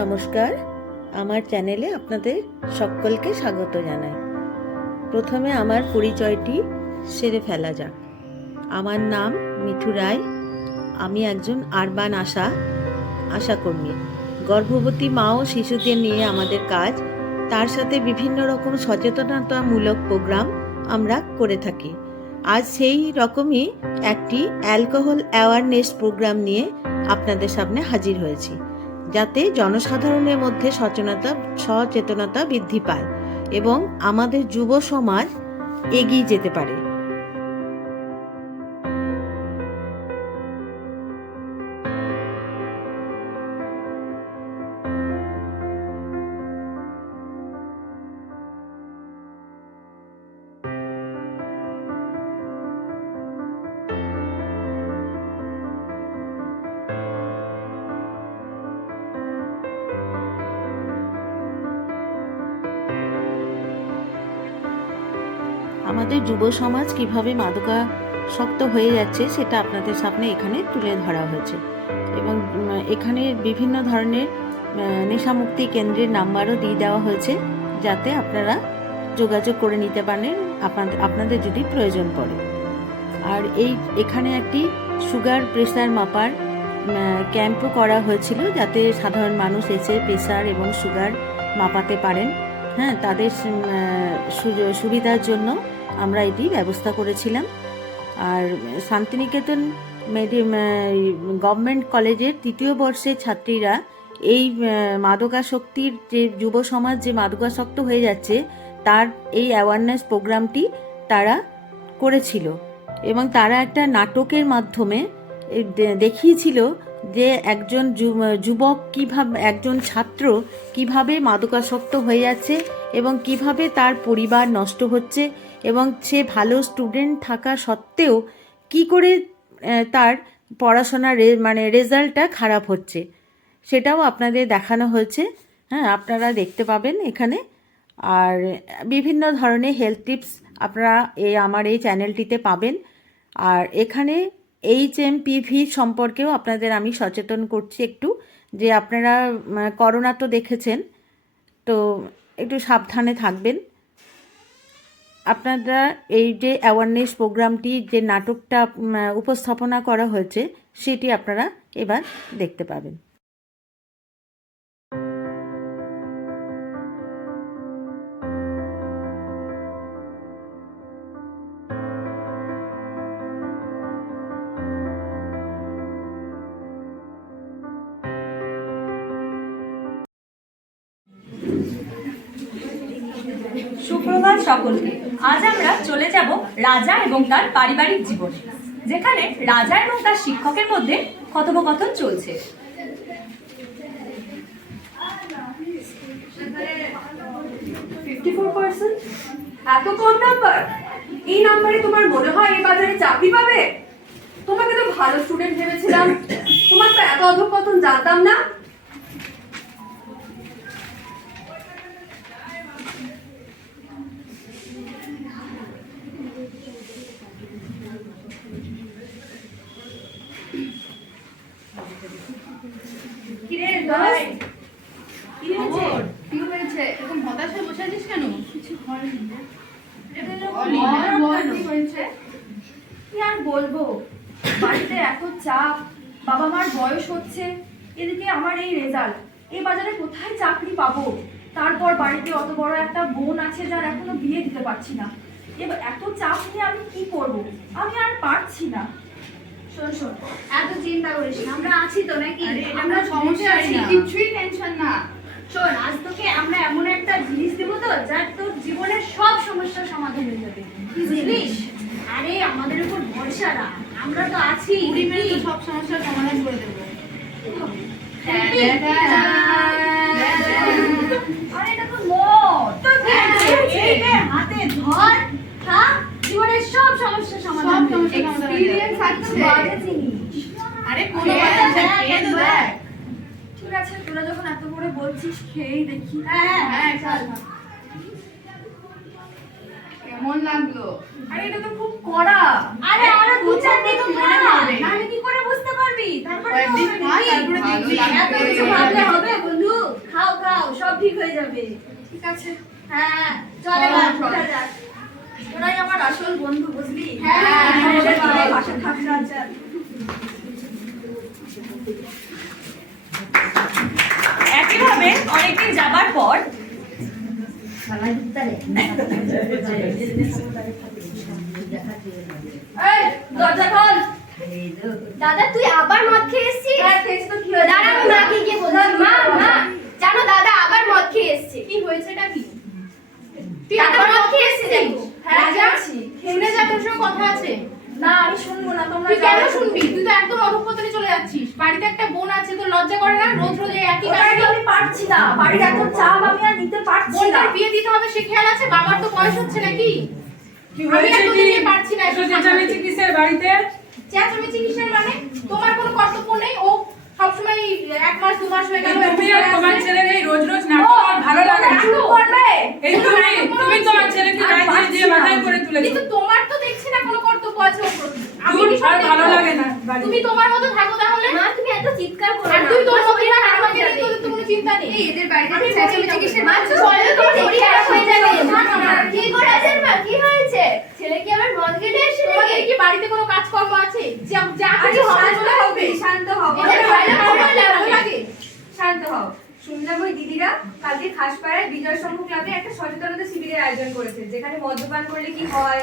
নমস্কার, আমার চ্যানেলে আপনাদের সকলকে স্বাগত জানাই। প্রথমে আমার পরিচয়টি সেরে ফেলা যাক। আমার নাম মিঠু রায়। আমি একজন আরবান আশাকর্মী। গর্ভবতী মা ও শিশুদের নিয়ে আমাদের কাজ, তার সাথে বিভিন্ন রকম সচেতনতামূলক প্রোগ্রাম আমরা করে থাকি। আজ সেই রকমই একটি অ্যালকোহল অ্যাওয়ারনেস প্রোগ্রাম নিয়ে আপনাদের সামনে হাজির হয়েছি, যাতে জনসাধারণের মধ্যে সচেতনতা বৃদ্ধি পায় এবং আমাদের যুব সমাজ এগিয়ে যেতে পারে। আমাদের যুব সমাজ কিভাবে মাদকাসক্ত হয়ে যাচ্ছে সেটা আপনাদের সামনে এখানে তুলে ধরা হয়েছে এবং এখানে বিভিন্ন ধরনের নেশামুক্তি কেন্দ্রের নাম্বারও দিয়ে দেওয়া হয়েছে, যাতে আপনারা যোগাযোগ করে নিতে পারেন আপনাদের যদি প্রয়োজন পড়ে। আর এখানে একটি সুগার প্রেসার মাপার ক্যাম্পও করা হয়েছিল, যাতে সাধারণ মানুষ এসে প্রেসার এবং সুগার মাপাতে পারেন। হ্যাঁ, তাদের সুবিধার জন্য আমরা এটি ব্যবস্থা করেছিলাম। আর শান্তিনিকেতন গভর্নমেন্ট কলেজের ৩য় বর্ষের ছাত্রীরা এই মাদকাসক্তির যে যুব সমাজ যে মাদকাসক্ত হয়ে যাচ্ছে তার এই অ্যাওয়ারনেস প্রোগ্রামটি তারা করেছিল এবং তারা একটা নাটকের মাধ্যমে দেখিয়েছিল যে একজন যুবক কিভাবে, একজন ছাত্র কিভাবে মাদকাসক্ত হয়ে যাচ্ছে এবং কিভাবে তার পরিবার নষ্ট হচ্ছে এবং সে ভালো স্টুডেন্ট থাকা সত্ত্বেও কি করে তার পড়াশোনার রেজাল্টটা খারাপ হচ্ছে, সেটাও আপনাদের দেখানো হয়েছে। হ্যাঁ, আপনারা দেখতে পাবেন এখানে। আর বিভিন্ন ধরনের হেলথ টিপস আপনারা আমার এই চ্যানেলটিতে পাবেন। আর এখানে HMPV সম্পর্কেও আপনাদের আমি সচেতন করছি একটু, যে আপনারা করোনা তো দেখেছেন, তো একটু সাবধানে থাকবেন। আপনারা এই যে অ্যাওয়ারনেস প্রোগ্রামটি, যে নাটকটা উপস্থাপনা করা হয়েছে, সেটি আপনারা এবার দেখতে পাবেন। সুপ্রভাত সকলকে। আজ আমরা চলে যাব রাজা এবং তার পারিবারিক জীবনে, যেখানে রাজা এবং তার শিক্ষকের মধ্যে কথোপকথন চলছে। এত কম নাম্বার? এই নাম্বারে তোমার মনে হয় এই বাজারে চাকরি পাবে? তোমাকে তো ভালো স্টুডেন্ট ভেবেছিলাম, তোমার তো এত অধঃপতন জানতাম না। এরকম হতাশায় বসে আছিস কেন? কিছু হয়নি। কি আর বলবো, বাড়িতে এত চাপ, বাবা মার বয়স হচ্ছে, এদিকে আমার এই রেজাল্ট, এই বাজারে কোথায় চাকরি পাবো? তারপর বাড়িতে অত বড় একটা বোন আছে যার এখনো বিয়ে দিতে পারছি না। এবার এত চাপ নিয়ে আমি কি করব? আমি আর পারছি না। শোন, এত চিন্তা করিস না, আমরা আছি তো নাকি? আমরা সমস্যা আছি, কিছুই টেনশন না। শোন, আজ তোকে আমরা এমন একটা জিনিস দেবো তো, যার তোর জীবনের সব সমস্যার সমাধান হয়ে যাবে। বুঝলিস? আরে আমাদের উপর ভরসা রাখ, আমরা তো আছি, সব সমস্যার সমাধান করে দেবো। আরে এটা তো মদ। হাতে ধর, থাক, জীবনের সব সমস্যার সমাধান। এক্সপেরিয়েন্স আছে। বাজে জিনিস। আরে কোনো কথা না, খেয়ে তো দেখ। ঠিক আছে, তোরা যখন এত করে বলছিস, খেয়েই দেখি। হ্যাঁ, চল। কেমন লাগলো? আরে এটা তো খুব কড়া। আরে আরে দু চার দিন মনে হবে। আমি কি করে বুঝতে পারবি? তারপরে কয়েকদিন খা, তারপরে দেখবি। এত কিছু ভাবলে হবে বন্ধু? ঠিক আছে। হ্যাঁ চলে চল, এবার চল। ওঠা যাক। তোরাই আমার আসল বন্ধু, বুঝলি? হ্যাঁ, আমাদের চল। তোরাই পাশে থাকতে আছে। একইভাবে অনেকদিন যাবার পর এই, দরজা খোল। দাদা তুই আবার মদ খেয়ে এসেছিস? হ্যাঁ, খেয়েছি তো, কি হয়েছে? দাঁড়া আমি মাকে গিয়ে বলছি। মা মা জানো দাদা আবার মদ খেয়ে এসেছে। কি হয়েছেটা কি? তুই আবার মদ খেয়ে এসেছিস দেখো। হ্যাঁ, রাজা খেয়েছি। শুনে যা, তোর সঙ্গে কথা আছে। না, আমি শুনবো না, তোমরা তুই কেন যাও। শুনবি? তুই তো একদম অধঃপতনে চলে যাচ্ছিস। বাড়িতে একটা বোন আছে, তোর লজ্জা করে না? রোজ রোজ এই একই ওটাই কাজ। তো আমি পারছি না, বাড়ির এত চাপ আমি আর নিতে পারছি না। বোনটার বিয়ে দিতে হবে সে খেয়াল আছে? বাবার তো বয়স হচ্ছে নাকি? কি আমি হয়েছে এতদিন কি? নিয়ে পারছি না এসব চেঁচামেচি কিসের বাড়িতে? চেঁচামেচি কিসের মানে? তোমার কোনো কর্তব্য নেই? ও সবসময় 1 মাস 2 মাস হয়ে গেল তুমি আর এরকম তোমার আসছে। ছেলের এই রোজ রোজ নাটক আমার ভালো লাগে না। শুরু করবে। এই তুমি তোমার ছেলেকে গায়ে দিয়ে দিয়ে মাথায় করে তুলেছো। কিন্তু তোমার তো দেখছি না কোনো কর্তব্য আছে ওর প্রতি। আমি দূর, কি আর সব ভালো দেখবো? লাগে না বাড়িতে। তুমি তোমার মতো থাকো তাহলে। মা তুমি এত চিৎকার করো আর না। তুই তোর আমার মতো শরীর থাক, খারাপ আমাকে হয়ে নিয়ে যাবে। তোদের তো কোনো চিন্তা নেই। এই, এদের বাড়িতে আমি চেঁচামেচি বলছি কিসের? না। মা চলো তোমার শরীর খারাপ হয়ে যাবে। না, না, না। কি করে আছেন মা? কি হয়েছে? ছেলে কি আবার মদ খেতে এসেছে তোমাদের নাকি? কি বাড়িতে কোনো কাজকর্ম আছে? যা যা আরে কিছু হবে শান্ত চলে হবে, আসবে। শান্ত হবে। ওদের ভালো ভালো লাগে। শান্ত হও। শুনলাম ওই দিদিরা কালকে খাসপাড়ায় বিজয় সংঘ ক্লাবে একটা সচেতনতা শিবিরের আয়োজন করেছে, যেখানে মদ্যপান করলে কি হয়,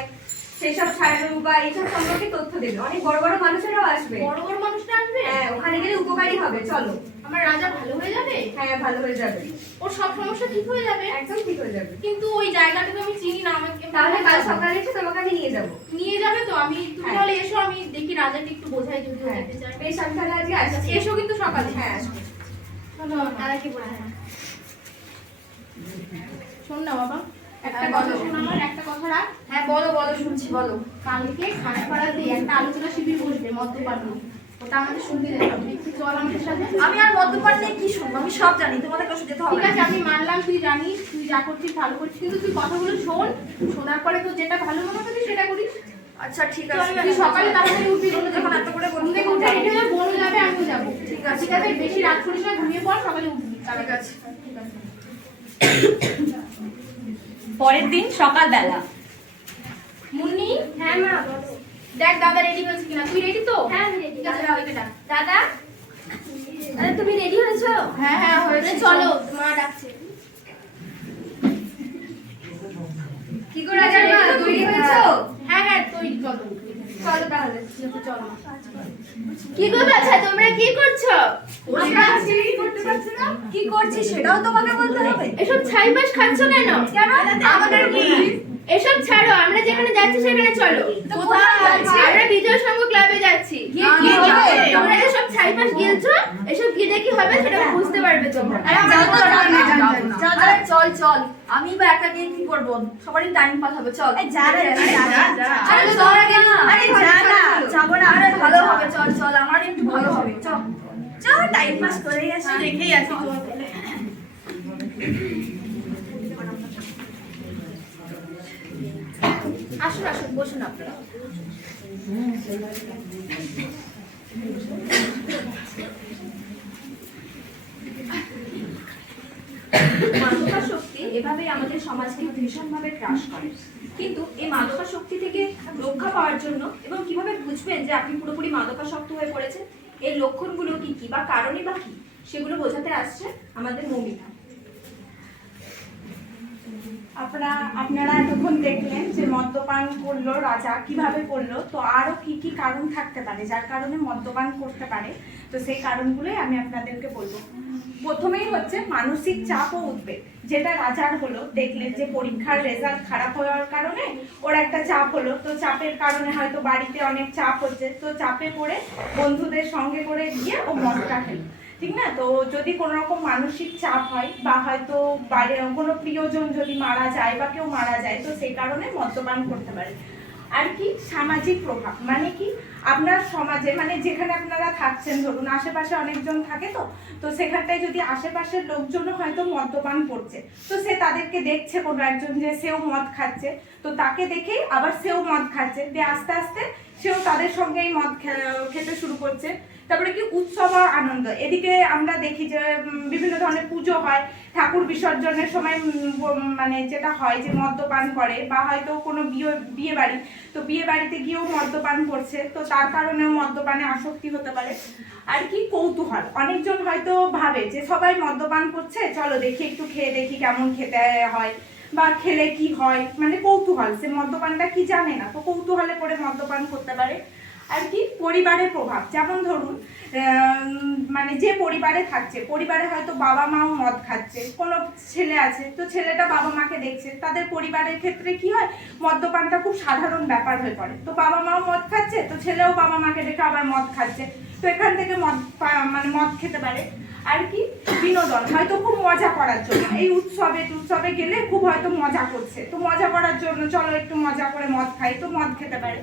সেসব সারানোর উপায়, এইসব সম্পর্কে তথ্য দেবে। অনেক বড় বড় মানুষেরাও আসবে। বড় বড় মানুষরা আসবে? হ্যাঁ, ওখানে গেলে উপকারী হবে, চলো। আমার রাজা ভালো হয়ে যাবে? হ্যাঁ, ভালো হয়ে যাবে, ওর সব সমস্যা ঠিক হয়ে যাবে? একদম ঠিক হয়ে যাবে। কিন্তু ওই জায়গাটাকে আমি চিনি না, আমাকে তাহলে কাল সকালে এসে তোমাকে আমি নিয়ে যাবো। নিয়ে যাবে তো? আমি তুমি হ্যাঁ। তাহলে এসো, আমি দেখি রাজাকে একটু বোঝাই যদি ও হ্যাঁ, যেতে চায়। বেশ, আমি তাহলে আজকে আসছি। এসো কিন্তু সকালে। হ্যাঁ, আসবো। শোনো দাদাকে বলে হ্যাঁ। শোন না বাবা, একটা হ্যাঁ, কথা বলো। শোন, আমার একটা কথা রাখ। হ্যাঁ, বলো বলো, শুনছি, বলো। কালকে খাসপাড়াতে একটা আলোচনা শিবির বসবে মদ্যপান নিয়ে। ওটা আমাদের শুনতে যেতে হবে। একটু চল আমাদের সাথে। আমি আর মদ্যপান নিয়ে কি শুনবো? আমি সব জানি, তোমাদের কাছে যেতে হবে ঠিক না। আছে, আমি মানলাম তুই জানিস, তুই যা করছিস ভালো করছিস, কিন্তু তুই কথাগুলো শোন। শোনার পরে তো যেটা ভালো মনে হবে তুই সেটা করিস। আচ্ছা, ঠিক আছে। তুই সকালে তাড়াতাড়ি উঠবি। তোমরা যখন এত করে ঘুম বলতে থেকে উঠে রেডি হয়ে বোনও যাবে, আমিও যাবো। ঠিক আছে। ঠিক আছে, বেশি রাত করিস না, ঘুমিয়ে পড়, সকালে উঠবি। ঠিক আছে। ঠিক আছে। পরের দিন সকালবেলা মুন্নি, হ্যাঁ মা বলো। দেখ দাদা রেডি হয়েছে কিনা। তুই রেডি তো? হ্যাঁ আমি রেডি। ঠিক আছে, দাদাকে ডাক। দাদা আরে তুমি রেডি হয়েছো? হ্যাঁ হ্যাঁ হয়েছে, চলো মা ডাকছে। কি করে আছো মা? তৈরি হয়েছো? হ্যাঁ হ্যাঁ তৈরি, চলো চলো তাহলে। চলো। কি গো বাছা তোমরা কি করছো? আমরা সিঁড়ি করতে পারছি না। কি করছি সেটাও তোমাকে বলতে হবে? এসব ছাইপাশ খাচ্ছ কেন? কেন? আমাদের কি? এসব ছাড়ো, আমরা যেখানে যাচ্ছি সেখানে চলো। কোথায় যাচ্ছি? আমরা বিজয় সংঘ ক্লাবে যাচ্ছি। কি হবে? তোমরা যে সব ছাইপাশ গিলছো, এসব গিলে কি হবে সেটা বুঝতে পারবে তোমরা। আরে চল চল, আমি বা একা গিয়ে কি করবো? সবারই টাইম পাস হবে, চল। আরে চল না। আরে যা না, যাবো না। আরে ভালো হবে, চল চল, আমার একটু ভালো হবে, চল চল, টাইম পাস করেই আসি। দেখেই আছি তোমাকে। আসুন আসুন বসুন আপনারা। মাদকাসক্তি এভাবেই আমাদের সমাজকে ভীষণভাবে গ্রাস করে। কিন্তু এই মাদকাসক্তি থেকে রক্ষা পাওয়ার জন্য এবং কিভাবে বুঝবেন যে আপনি পুরোপুরি মাদকাসক্ত হয়ে পড়েছেন, এর লক্ষণগুলো কি কি বা কারণই বা কি, সেগুলো বোঝাতে আসছে আমাদের মৌমিতা। আপনারা এতক্ষণ দেখলেন যে মদ্যপান করলো রাজা, কিভাবে করলো। তো আরো কি কি কারণ থাকতে পারে যার কারণে মদ্যপান করতে পারে, তো সেই কারণগুলোই আমি আপনাদেরকে বলবো। প্রথমেই হচ্ছে মানসিক চাপ ও উদ্বেগ, যেটা রাজার হলো। দেখলেন যে পরীক্ষার রেজাল্ট খারাপ হওয়ার কারণে ওর একটা চাপ হলো, তো চাপের কারণে হয়তো বাড়িতে অনেক চাপ হচ্ছে, তো চাপে পড়ে বন্ধুদের সঙ্গে করে গিয়ে ও মদটা খেলো, ঠিক না? তো যদি কোনো রকম মানসিক চাপ হয় বা হয়তো বাড়ির কোনো প্রিয়জন যদি মারা যায় বা কেউ মারা যায়, তো সেই কারণে মদ্যপান করতে পারে। আর কি সামাজিক প্রভাব, মানে কি আপনার সমাজে, মানে যেখানে আপনারা থাকছেন, ধরুন আশেপাশে অনেকজন থাকে, তো সেখানটায় যদি আশেপাশের লোকজনও হয়তো মদ্যপান করছে, তো সে তাদেরকে দেখছে কোনো একজন যে সেও মদ খাচ্ছে, তো তাকে দেখেই আবার সেও মদ খাচ্ছে, দিয়ে আস্তে আস্তে সেও তাদের সঙ্গেই মদ খেতে শুরু করছে। তারপরে কি উৎসব আর আনন্দ, এদিকে আমরা দেখি যে বিভিন্ন ধরনের পুজো হয়, ঠাকুর বিসর্জনের সময় মানে যেটা হয় যে মদ্যপান করে, বা হয়তো কোনো বিয়ে বাড়ি, তো বিয়ে বাড়িতে গিয়েও মদ্যপান করছে, তো তার কারণেও মদ্যপানে আসক্তি হতে পারে। আর কি কৌতূহল, অনেকজন হয়তো ভাবে যে সবাই মদ্যপান করছে, চলো দেখি একটু খেয়ে দেখি কেমন খেতে হয় বা খেলে কি হয়, মানে কৌতূহল, সে মদ্যপানটা কি জানে না, তো কৌতূহলে পড়ে মদ্যপান করতে পারে। আর কি পরিবারের প্রভাব, যেমন ধরুন মানে যে পরিবারে থাকছে, পরিবারে হয়তো বাবা মাও মদ খাচ্ছে, কোনো ছেলে আছে, তো ছেলেটা বাবা মাকে দেখছে, তাদের পরিবারের ক্ষেত্রে কি হয়, মদ্যপানটা খুব সাধারণ ব্যাপার হয়ে পড়ে। তো বাবা মাও মদ খাচ্ছে, তো ছেলেও বাবা মাকে দেখে আবার মদ খাচ্ছে, তো এখান থেকে মানে মদ খেতে পারে। আর কি বিনোদন, হয়তো খুব মজা করার জন্য, এই উৎসবে গেলে খুব হয়তো মজা করছে, তো মজা করার জন্য চলো একটু মজা করে মদ খাই, তো মদ খেতে পারে।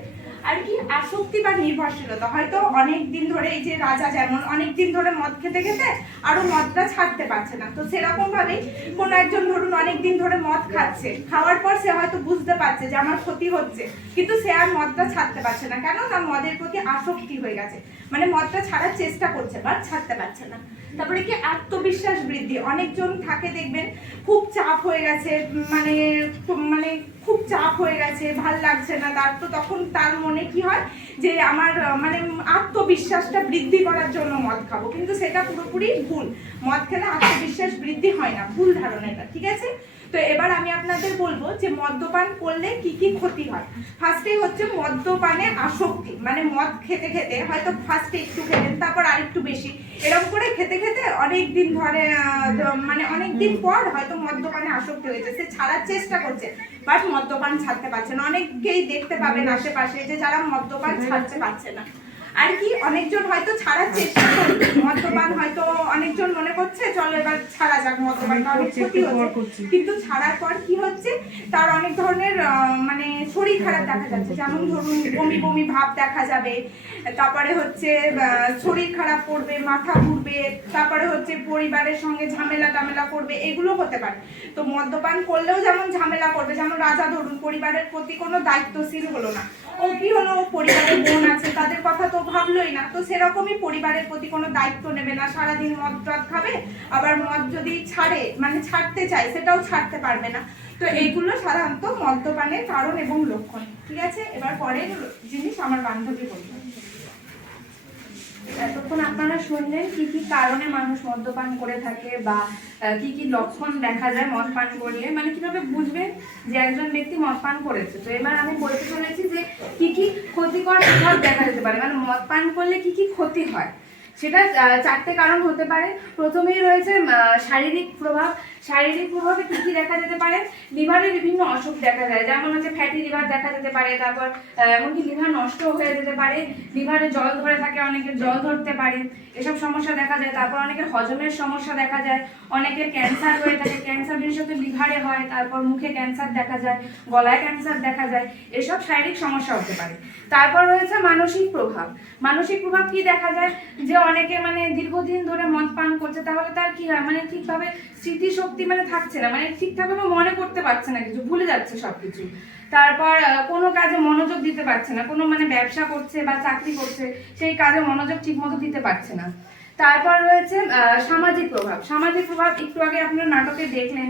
আর কি আসক্তি বা নির্ভরশীলতা, হয়তো অনেক দিন ধরে, এই যে রাজা যেমন অনেক দিন ধরে মদ খেতে খেতে আরো মদটা ছাড়তে পারছে না, তো সেরকম ভাবেই কোনো একজন ধরুন অনেক দিন ধরে মদ খাচ্ছে, খাওয়ার পর সে হয়তো বুঝতে পারছে যে আমার ক্ষতি হচ্ছে, কিন্তু সে আর মদটা ছাড়তে পারছে না, কেন না মদের প্রতি আসক্তি হয়ে গেছে, মানে মদটা ছাড়ার চেষ্টা করছে বা ছাড়তে পারছে না। তারপরে কি আত্মবিশ্বাস বৃদ্ধি, অনেকজন থাকে দেখবেন খুব চাপ হয়ে গেছে, মানে খুব চাপ হয়ে গেছে, ভাল লাগছে না তার, তো তখন তার মনে কি হয় যে আমার মানে আত্মবিশ্বাসটা বৃদ্ধি করার জন্য মদ খাবো, কিন্তু সেটা পুরোপুরি ভুল। মদ খেলে আত্মবিশ্বাস বৃদ্ধি হয় না, ভুল ধারণা এটা, ঠিক আছে। তো এবার আমি আপনাদের বলবো যে মদ্যপান করলে কি কি ক্ষতি হয়। ফার্স্টেই হচ্ছে মদ্যপানে আসক্তি, মানে মদ খেতে খেতে হয়তো ফার্স্টে একটু খেলেন, তারপর আরেকটু বেশি, এরকম করে খেতে খেতে অনেক দিন ধরে মানে অনেক দিন পর হয়তো মদ্যপানে আসক্তি হয়েছে, সে ছাড়ার চেষ্টা করছে, বাট মদ্যপান ছাড়তে পারছে না। অনেকেই দেখতে পাবেন আশেপাশে যে যারা মদ্যপান ছাড়তে পারছে না। আর কি অনেকজন হয়তো ছাড়ার চেষ্টা করছে, মদ্যপান হয়তো অনেকজন মনে করছে চলো এবার ছাড়া যাক, মদ্যপানটা অনেক ক্ষতি হচ্ছে, কিন্তু ছাড়ার পর কি হচ্ছে তার অনেক ধরনের মানে শরীর খারাপ দেখা যাচ্ছে, যেমন ধরুন বমি বমি ভাব দেখা যাবে, তারপরে হচ্ছে শরীর খারাপ করবে, মাথা ঘুরবে, তারপরে হচ্ছে পরিবারের সঙ্গে ঝামেলা করবে, এগুলো হতে পারে। তো মদ্যপান করলেও যেমন ঝামেলা করবে, যেমন রাজা ধরুন পরিবারের প্রতি কোনো দায়িত্বশীল হলো না, ও কি হলো, পরিবারের বোন আছে তাদের কথা তো ভাবলোই না, তো সেরকমই পরিবারের প্রতি কোনো দায়িত্ব নেবে না, সারাদিন মদ টদ খাবে, আবার মদ যদি ছাড়ে মানে ছাড়তে চায় সেটাও ছাড়তে পারবে না। তো এইগুলো সাধারণত মদ্যপানের কারণ এবং লক্ষণ, ঠিক আছে। এবার পরের জিনিস আমার বান্ধবী বলবে। এতক্ষণ আপনারা শুনলেন কি কি কারণে মানুষ মদ্যপান করে থাকে বা কি কি লক্ষণ দেখা যায় মদ পান করলে, মানে কিভাবে বুঝবেন যে একজন ব্যক্তি মদ পান করেছে। তো এবার আমি বলতে চলেছি যে কি কি ক্ষতিকর প্রভাব দেখা যেতে পারে, মানে মদ পান করলে কি কি ক্ষতি হয়, সেটা চারটে কারণ হতে পারে। প্রথমেই রয়েছে শারীরিক প্রভাব। শারীরিক প্রভাবে কি কি দেখা যেতে পারে, লিভারের বিভিন্ন অসুখ দেখা যায়, যেমন হচ্ছে ফ্যাটি লিভার দেখা যেতে পারে, তারপর এমনকি লিভার নষ্ট হয়ে যেতে পারে, লিভারে জল ধরে থাকে, অনেকের জল ধরতে পারে, এসব সমস্যা দেখা যায়। তারপর অনেকের হজমের সমস্যা দেখা যায়, অনেকের ক্যান্সার হয়ে থাকে, ক্যান্সার বিশেষত লিভারে হয়, তারপর মুখে ক্যান্সার দেখা যায়, গলায় ক্যান্সার দেখা যায়, এসব শারীরিক সমস্যা হতে পারে। তারপর রয়েছে মানসিক প্রভাব। মানসিক প্রভাব কি দেখা যায়, যে অনেকে মানে দীর্ঘদিন ধরে মদ পান করছে, তাহলে তার কি হয়, মানে ঠিকভাবে স্মৃতিশক্তি মানে থাকছে না, মানে ঠিকঠাকভাবে মনে করতে পারছে না কিছু, ভুলে যাচ্ছে সবকিছু। তারপর কোনো কাজে মনোযোগ দিতে পারছে না, কোনো মানে ব্যবসা করছে বা চাকরি করছে সেই কাজে মনোযোগ ঠিক মতো দিতে পারছে না। তারপর রয়েছে সামাজিক প্রভাব। সামাজিক প্রভাব একটু আগে আপনারা নাটকে দেখলেন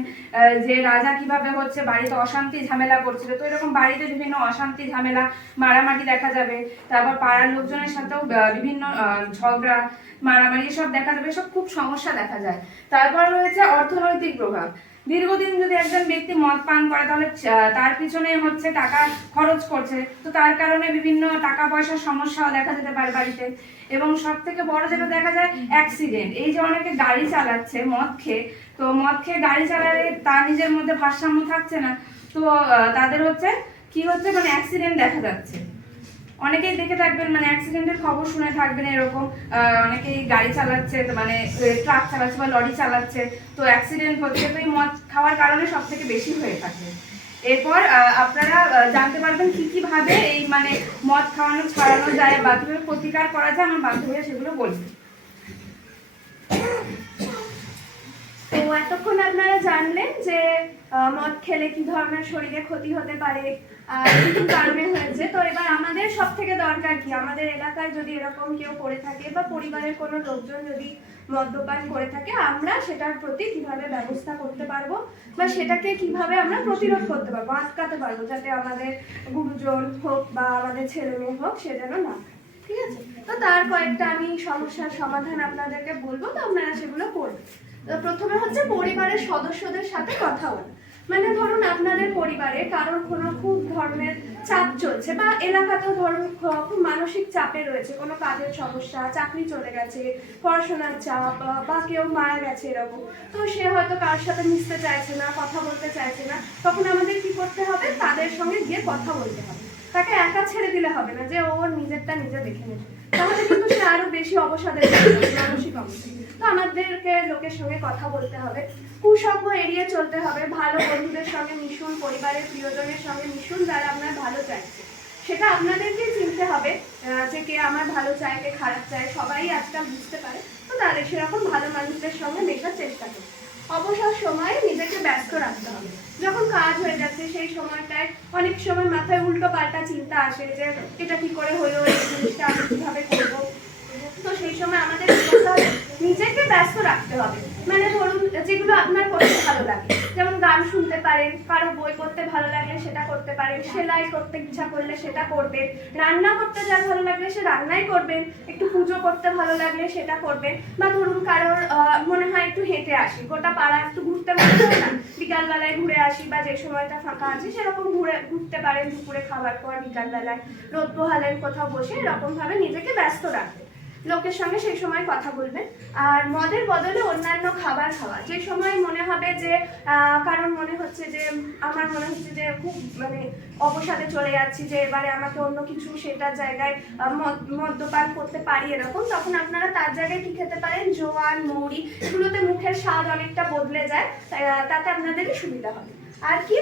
যে রাজা কিভাবে হচ্ছে বাড়িতে অশান্তি ঝামেলা করছিল, তো এরকম বাড়িতে বিভিন্ন অশান্তি ঝামেলা মারামারি দেখা যাবে, তারপর পাড়ার লোকজনের সাথেও বিভিন্ন ঝগড়া মারামারি এসব দেখা যাবে, সব খুব সমস্যা দেখা যায়। তারপর রয়েছে অর্থনৈতিক প্রভাব। দীর্ঘদিন যদি একজন ব্যক্তি মদ পান করে তাহলে তার পিছনে হচ্ছে টাকা খরচ করছে, তো তার কারণে বিভিন্ন টাকা পয়সার সমস্যাও দেখা যেতে পারে বাড়িতে। এবং সব থেকে বড় যেটা দেখা যায় অ্যাক্সিডেন্ট। এই যে অনেকে গাড়ি চালাচ্ছে মদ খেয়ে, তো মদ খেয়ে গাড়ি চালালে তার নিজের মধ্যে ভারসাম্য থাকছে না, তো তাদের হচ্ছে কি হচ্ছে মানে অ্যাক্সিডেন্ট দেখা যাচ্ছে। অনেকেই দেখে থাকবেন, মানে অ্যাক্সিডেন্টের খবর শুনে থাকবেন এরকম, অনেকেই গাড়ি চালাচ্ছে, মানে ট্রাক চালাচ্ছে বা লরি চালাচ্ছে, তো অ্যাক্সিডেন্ট হচ্ছে, তো এই মদ খাওয়ার কারণে সব থেকে বেশি হয়ে থাকে। এরপর আপনারা জানতে পারবেন কি কি ভাবে এই মানে মদ খাওয়ানো ছাড়ানো যায় বা কিভাবে প্রতিকার করা যায়, আমার বান্ধবীরা সেগুলো বলবে। তো এতক্ষণ আপনারা জানলেন যে মদ খেলে কি ধরনের শরীরে ক্ষতি হতে পারে আর কি কি কারণে হয়েছে। তো এবার আমাদের সব থেকে দরকার কি, আমাদের এলাকায় যদি এরকম কেউ করে থাকে বা পরিবারের কোনো লোকজন যদি মদ্যপান করে থাকে, আমরা সেটার প্রতি কিভাবে ব্যবস্থা করতে পারবো বা সেটাকে কিভাবে আমরা প্রতিরোধ করতে পারবো, আটকাতে পারবো, যাতে আমাদের গুরুজন হোক বা আমাদের ছেলে মেয়ে হোক সে যেন না খায়। ঠিক আছে, তো তার কয়েকটা আমি সমস্যার সমাধান আপনাদেরকে বলবো, তো আপনারা সেগুলো করবেন। তো প্রথমে হচ্ছে পরিবারের সদস্যদের সাথে কথা বলা। মানে ধরুন আপনাদের পরিবারে কারোর কোনো খুব ধরনের চাপ চলছে বা এলাকাতেও ধরুন খুব মানসিক চাপে রয়েছে, কোনো কাজের সমস্যা, চাকরি চলে গেছে, পড়াশোনার চাপ বা কেউ মারা গেছে এরকম, তো সে হয়তো কারোর সাথে মিশতে চাইছে না, কথা বলতে চাইছে না, তখন আমাদের কি করতে হবে, তাদের সঙ্গে গিয়ে কথা বলতে হবে। তাকে একা ছেড়ে দিলে হবে না যে ওর নিজেরটা নিজে দেখে নেবে, তাহলে কিন্তু সে আরো বেশি অবসাদে মানসিক অবস্থা। তো আমাদেরকে লোকের সঙ্গে কথা বলতে হবে, কুসঙ্গ এড়িয়ে চলতে হবে, ভালো বন্ধুদের সঙ্গে মিশুন, পরিবারের প্রিয়জনের সঙ্গে মিশুন যারা আপনার ভালো চাইছে। সেটা আপনাদেরকেই চিনতে হবে যে কে আমার ভালো চায়, কে খারাপ চায়, সবাই আজকাল বুঝতে পারে। তো তাদের সেরকম ভালো মানুষদের সঙ্গে মেশার চেষ্টা করুন। অবসর সময়ে নিজেকে ব্যস্ত রাখতে হবে। যখন কাজ হয়ে যাচ্ছে সেই সময়টায় অনেক সময় মাথায় উল্টো পাল্টা চিন্তা আসে যে এটা কি করে হলো, এই জিনিসটা আমি কিভাবে করবো। তো সেই সময় আমাদের নিজেকে ব্যস্ত রাখতে হবে। মানে ধরুন যেগুলো আপনার করতে ভালো লাগে, যেমন গান শুনতে পারেন, কারো বই পড়তে ভালো লাগলে সেটা করতে পারেন, সেলাই করতে ইচ্ছা করলে সেটা করবেন, রান্না করতে যার ভালো লাগলে সে রান্নাই করবেন, একটু পুজো করতে ভালো লাগলে সেটা করবেন, বা ধরুন কারোর মনে হয় একটু হেঁটে আসি, গোটা পাড়া একটু ঘুরতে মনে হয় না, বিকালবেলায় ঘুরে আসি বা যে সময়টা ফাঁকা আছে সেরকম ঘুরতে পারেন, দুপুরে খাবার পর বিকালবেলায় রোদ পোহালেন কোথাও বসে, এরকম ভাবে নিজেকে ব্যস্ত রাখবেন। লোকের সঙ্গে সেই সময় কথা বলবেন। আর মদের বদলে অন্যান্য খাবার খাওয়া, যে সময় মনে হবে যে কারণ মনে হচ্ছে যে আমার মনে হচ্ছে যে খুব মানে অবসাদে চলে যাচ্ছি, যে এবারে আমাকে অন্য কিছু সেটার জায়গায় মদ্যপান করতে পারি এরকম, তখন আপনারা তার জায়গায় কি খেতে পারেন, জোয়ান, মৌরি, এগুলোতে মুখের স্বাদ অনেকটা বদলে যায়, তাতে আপনাদেরই সুবিধা হবে। আর কি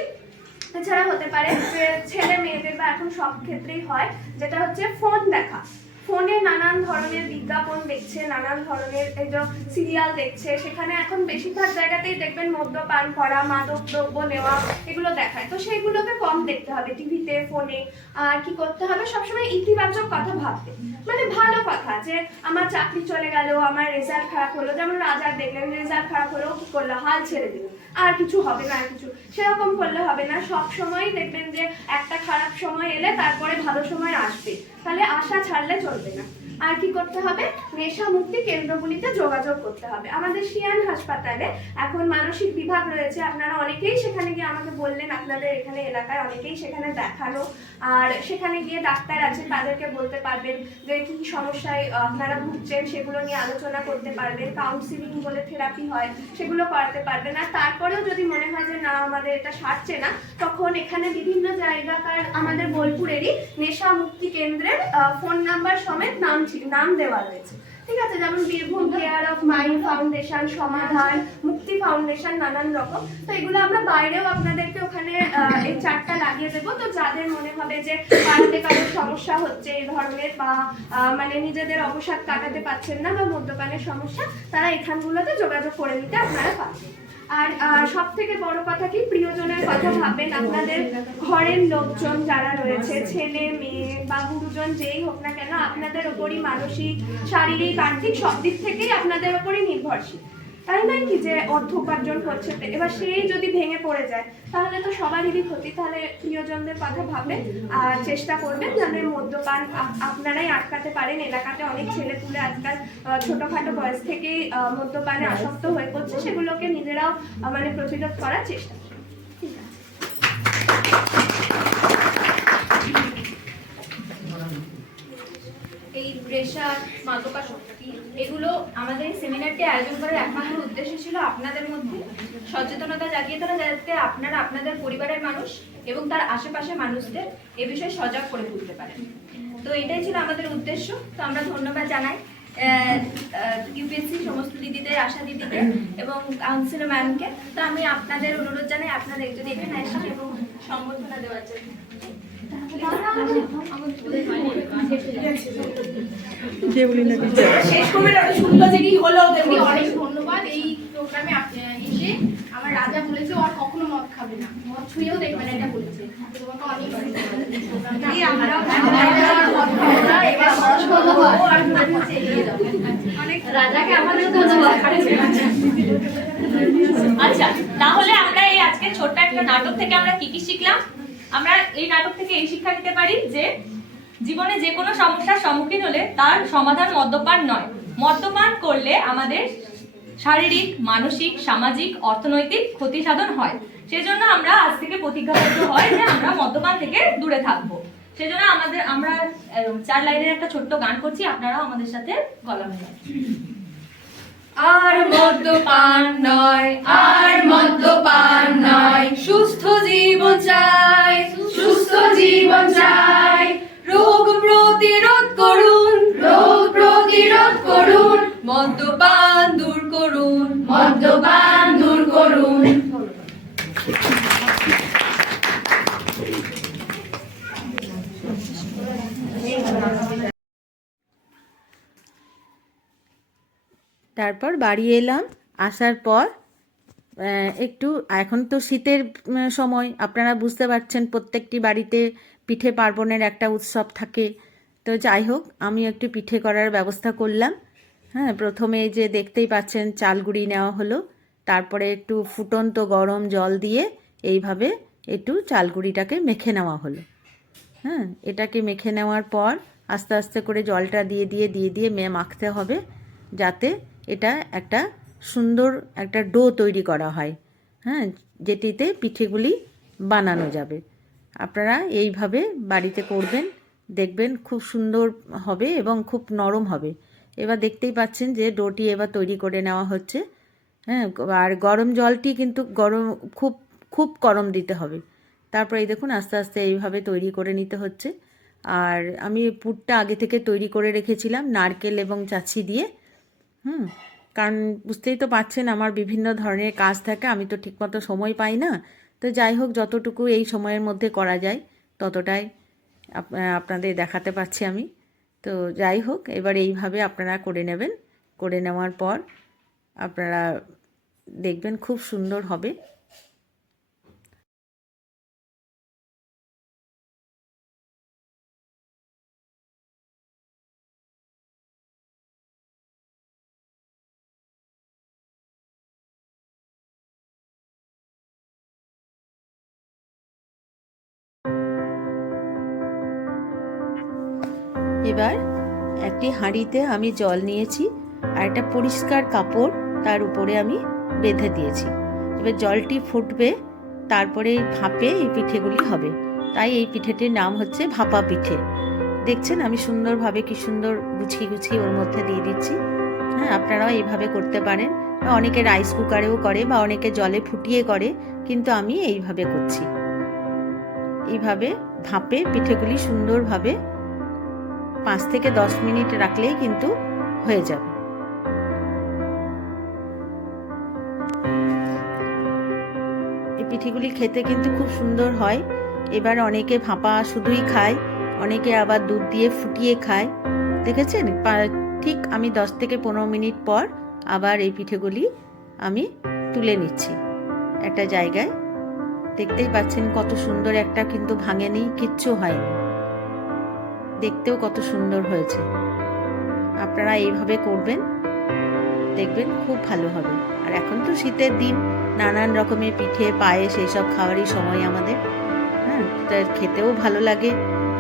এছাড়া হতে পারে যে ছেলে মেয়েদের বা এখন সব ক্ষেত্রেই হয় যেটা হচ্ছে ফোন দেখা, ফোনে নানান ধরনের বিজ্ঞাপন দেখছে, নানান ধরনের এই যে সিরিয়াল দেখছে, সেখানে এখন বেশিরভাগ জায়গাতেই দেখবেন মদ্যপান করা, মাদক দ্রব্য নেওয়া এগুলো দেখায়। তো সেইগুলোকে কম দেখতে হবে টিভিতে, ফোনে। আর কি করতে হবে, সবসময় ইতিবাচক কথা ভাবতে, মানে ভালো কথা, যে আমার চাকরি চলে গেল, আমার রেজাল্ট খারাপ হলো, যেমন রাজার দেখলেন রেজাল্ট খারাপ হলো, কি করলো, হাল ছেড়ে দিল, আর কিছু হবে না, আর কিছু সেরকম করলে হবে না। সব সময় দেখবেন যে একটা খারাপ সময় এলে তারপরে ভালো সময় আসবে, তাহলে আশা ছাড়লে চলবে না। আর কি করতে হবে, নেশা মুক্তি কেন্দ্রগুলিতে যোগাযোগ করতে হবে। আমাদের শিয়ান হাসপাতালে এখন মানসিক বিভাগ রয়েছে, আপনারা অনেকেই সেখানে গিয়ে আমাকে বললেন আপনাদের এখানে এলাকায় অনেকেই সেখানে দেখানো, আর সেখানে গিয়ে ডাক্তার আছে তাদেরকে বলতে পারবেন যে কি কি সমস্যায় আপনারা ভুগছেন, সেগুলো নিয়ে আলোচনা করতে পারবেন, কাউন্সিলিং বলে থেরাপি হয় সেগুলো করাতে পারবেন। আর তারপরেও যদি মনে হয় যে না আমাদের এটা সারছে না, তখন এখানে বিভিন্ন জায়গাকার আমাদের বোলপুরেরই নেশা মুক্তি কেন্দ্রের ফোন নাম্বার সমেত নাম দেওয়া রয়েছে। ঠিক আছে, যেমন Birbhum care of mind foundation, সমাধান, মুক্তি ফাউন্ডেশন, নানান রকম। তো এগুলো আমরা বাইরেও আপনাদেরকে ওখানে এই চার্টটা লাগিয়ে দেবো। তো যাদের মনে হবে যে পাড়াতে কারোর সমস্যা হচ্ছে এই ধরনের, বা মানে নিজেদের অবসাদ কাটাতে পারছেন না, বা মদ্যপানের সমস্যা, তারা এখানগুলোতে যোগাযোগ করে নিতে আপনারা পারবেন। আর সব থেকে বড় কথা কি, প্রিয়জনের কথা ভাববেন। আপনাদের ঘরের লোকজন যারা রয়েছে, ছেলে মেয়ে বা গুরুজন যেই হোক না কেন, আপনাদের ওপরই মানসিক, শারীরিক, আর্থিক সব দিক থেকেই আপনাদের ওপরই নির্ভরশীল, তাই নয় কি, যে অর্থ উপার্জন করছে, এবার সেই যদি ভেঙে পড়ে যায় তাহলে তো সবারই ক্ষতি। তাহলে প্রিয়জনদের কথা ভাববেন আর চেষ্টা করবেন যাতে মদ্যপান আপনারাই আটকাতে পারেন। এলাকাতে অনেক ছেলেপুলে আজকাল ছোটখাটো বয়স থেকেই মদ্যপানে আসক্ত হয়ে পড়ছে, সেগুলোকে নিজেরাও মানে প্রতিরোধ করার চেষ্টা করুন। ঠিক আছে। এই প্রেশার, মাদকাসক্তি, এগুলো আমাদের এই সেমিনারটি আয়োজন করার একমাত্র উদ্দেশ্য ছিল আপনাদের মধ্যে সচেতনতা জাগিয়ে তোলা, যাতে আপনারা আপনাদের পরিবারের মানুষ এবং তার আশেপাশের মানুষদের এ বিষয়ে সজাগ করে তুলতে পারেন। তো এটাই ছিল আমাদের উদ্দেশ্য। তো আমরা ধন্যবাদ জানাই ইউপিএসসি সমস্ত দিদিদের, আশা দিদিদের এবং কাউন্সিলর ম্যামকে। তো আমি আপনাদের অনুরোধ জানাই আপনাদের যদি এখানে আসেন এবং সম্বর্ধনা দেওয়ার জন্য। শেষ করে শুনলো যে কি হলো, অনেক ধন্যবাদ এই প্রোগ্রামে বসে আমার রাজা বলেছে ও আর কখনো মদ খাবে না, মদ ছুঁয়েও দেখবে না, এটা বলেছে। তোমাকে অনেক রাজাকে আমাদের ধন্যবাদ। আচ্ছা, তাহলে আমরা এই আজকে ছোট্ট একটা নাটক থেকে আমরা কি কি শিখলাম? আমরা এই নাটক থেকে এই শিক্ষা নিতে পারি যে জীবনে যে কোনো সমস্যার সম্মুখীন হলে তার সমাধান মদ্যপান নয়। মদ্যপান করলে আমাদের শারীরিক, মানসিক, সামাজিক, অর্থনৈতিক ক্ষতি সাধন হয়। সেজন্য আমরা আজ থেকে প্রতিজ্ঞাবদ্ধ হয় যে আমরা মদ্যপান থেকে দূরে থাকবো। সেজন্য আমরা 4 লাইনের একটা ছোট্ট গান করছি, আপনারাও আমাদের সাথে গলা মেলান। আর মদ্যপান নয়, আর মদ্যপান নয়, সুস্থ জীবন চাই, সুস্থ জীবন চাই। রোগ প্রতিরোধ করুন, রোগ প্রতিরোধ করুন, মদ্যপান দূর করুন, মদ্যপান দূর করুন। তারপর বাড়ি এলাম, আসার পর একটু, এখন তো শীতের সময়, আপনারা বুঝতে পারছেন প্রত্যেকটি বাড়িতে পিঠে পার্বণের একটা উৎসব থাকে। তো যাই হোক, আমি একটু পিঠে করার ব্যবস্থা করলাম। হ্যাঁ, প্রথমে যে দেখতেই পাচ্ছেন চাল গুঁড়ি নেওয়া হলো, তারপরে একটু ফুটন্ত গরম জল দিয়ে এইভাবে একটু চাল গুঁড়িটাকে মেখে নেওয়া হলো। হ্যাঁ, এটাকে মেখে নেওয়ার পর আস্তে আস্তে করে জলটা দিয়ে দিয়ে মাখতে হবে, যাতে এটা একটা সুন্দর একটা ডো তৈরি করা হয়। হ্যাঁ, যেটিতে পিঠেগুলি বানানো যাবে। আপনারা এইভাবে বাড়িতে করবেন, দেখবেন খুব সুন্দর হবে এবং খুব নরম হবে। এবার দেখতেই পাচ্ছেন যে ডোটি এবার তৈরি করে নেওয়া হচ্ছে। হ্যাঁ, আর গরম জলটি কিন্তু খুব খুব গরম দিতে হবে। তারপরে এই দেখুন আস্তে আস্তে এইভাবে তৈরি করে নিতে হচ্ছে। আর আমি পুরটা আগে থেকে তৈরি করে রেখেছিলাম নারকেল এবং চাছি দিয়ে। কারণ বুঝতেই তো পারছেন আমার বিভিন্ন ধরনের কাজ থাকে, আমি তো ঠিকমতো সময় পাই না। তো যাই হোক, যতটুকু এই সময়ের মধ্যে করা যায় ততটাই আপনাদের দেখাতে পারছি আমি। তো যাই হোক, এবার এইভাবে আপনারা করে নেবেন। করে নেওয়ার পর আপনারা দেখবেন খুব সুন্দর হবে। এবার একটি হাঁড়িতে আমি জল নিয়েছি আর একটা পরিষ্কার কাপড় তার উপরে আমি বেঁধে দিয়েছি। এবার জলটি ফুটবে, তারপরে ভাপে এই পিঠেগুলি হবে। তাই এই পিঠেটির নাম হচ্ছে ভাপা পিঠে। দেখছেন আমি সুন্দরভাবে কি সুন্দর গুছিয়ে গুছিয়ে ওর মধ্যে দিয়ে দিচ্ছি। হ্যাঁ, আপনারাও এইভাবে করতে পারেন। অনেকে রাইস কুকারেও করে বা অনেকে জলে ফুটিয়ে করে, কিন্তু আমি এইভাবে করছি। এইভাবে ভাপে পিঠেগুলি সুন্দরভাবে 5 থেকে 10 মিনিট রাখলেই কিন্তু হয়ে যাবে। এই পিঠেগুলি খেতে কিন্তু খুব সুন্দর হয়। এবার অনেকে ভাপা শুধুই খায়, অনেকে আবার দুধ দিয়ে ফুটিয়ে খায়। দেখেছেন, ঠিক আমি 10 থেকে 15 মিনিট পর আবার এই পিঠেগুলি আমি তুলে নিচ্ছি একটা জায়গায়। দেখতেই পাচ্ছেন কত সুন্দর, একটা কিন্তু ভাঙেনি, কিচ্ছু হয়নি, দেখতেও কত সুন্দর হয়েছে। আপনারা এইভাবে করবেন, দেখবেন খুব ভালো হবে। আর এখন তো শীতের দিন, নানান রকমের পিঠে পায়েস এইসব খাওয়ারই সময় আমাদের। হ্যাঁ, খেতেও ভালো লাগে।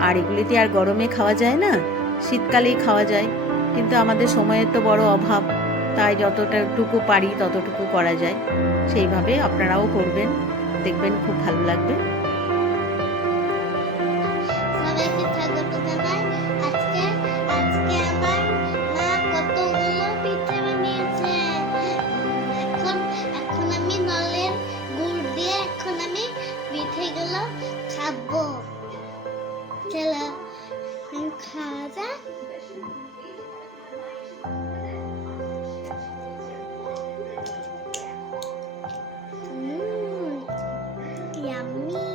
আর এগুলিতে আর গরমে খাওয়া যায় না, শীতকালেই খাওয়া যায়। কিন্তু আমাদের সময়ের তো বড় অভাব, তাই যতটুকু পারি ততটুকু করা যায়। সেইভাবে আপনারাও করবেন, দেখবেন খুব ভালো লাগবে। সবাইকে স্বাগত জানাই। আজকে আমার মা কতগুলো পিঠে বানিয়েছে। এখন আমি নলের গুড় দিয়ে এখন আমি পিঠেগুলো খাবো। চলো খাওয়া যাক। ইয়াম্মি।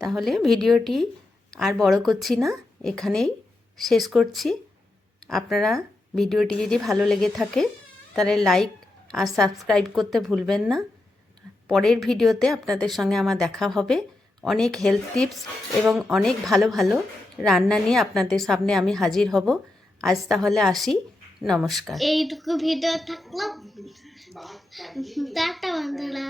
তাহলে ভিডিওটি আর বড় করছি না, এখানেই শেষ করছি। আপনারা ভিডিওটি যদি ভালো লেগে থাকে তাহলে লাইক আর সাবস্ক্রাইব করতে ভুলবেন না। পরের ভিডিওতে আপনাদের সঙ্গে আমার দেখা হবে। অনেক হেলথ টিপস এবং অনেক ভালো ভালো রান্না নিয়ে আপনাদের সামনে আমি হাজির হব। আজ তাহলে আসি, নমস্কার। এইটুকু ভিডিও থাকলো, টাটা বন্ধুরা।